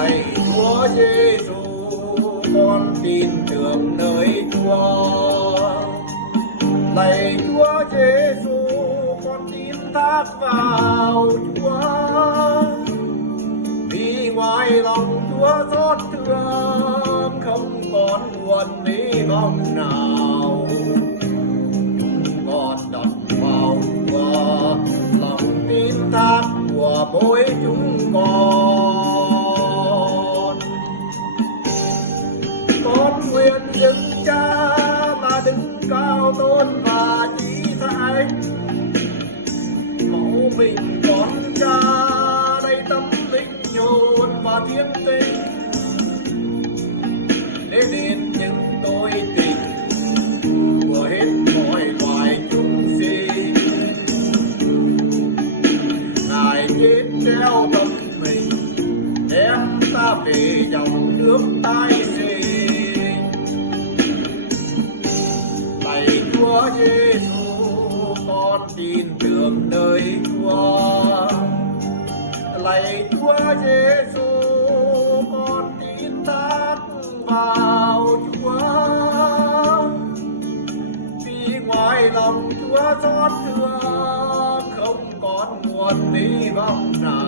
lạy Chúa Giêsu, con tin tưởng nơi Chúa. Lạy Chúa Giêsu, con tin thác vào Chúa. Vì ngoài lòng Chúa xót thương, không còn nguồn hy vọng nào. Con đặt vào Chúa lòng tin thác của mỗi chúng con. Con nguyện dâng Cha mà đứng cao tôn và chí thánh. Mẫu mình con Cha đầy tâm linh nhồn và thiên tình, để đến những tôi tình của hết mọi loài chúng sinh. Ngài chết treo tâm mình, đem ta về dòng nước tái sinh. Lạy Chúa Giêsu, con tin tưởng nơi Chúa. Lạy Chúa Giêsu, con tin thác vào Chúa. Vì ngoài lòng Chúa xót thương, không còn nguồn hy vọng nào.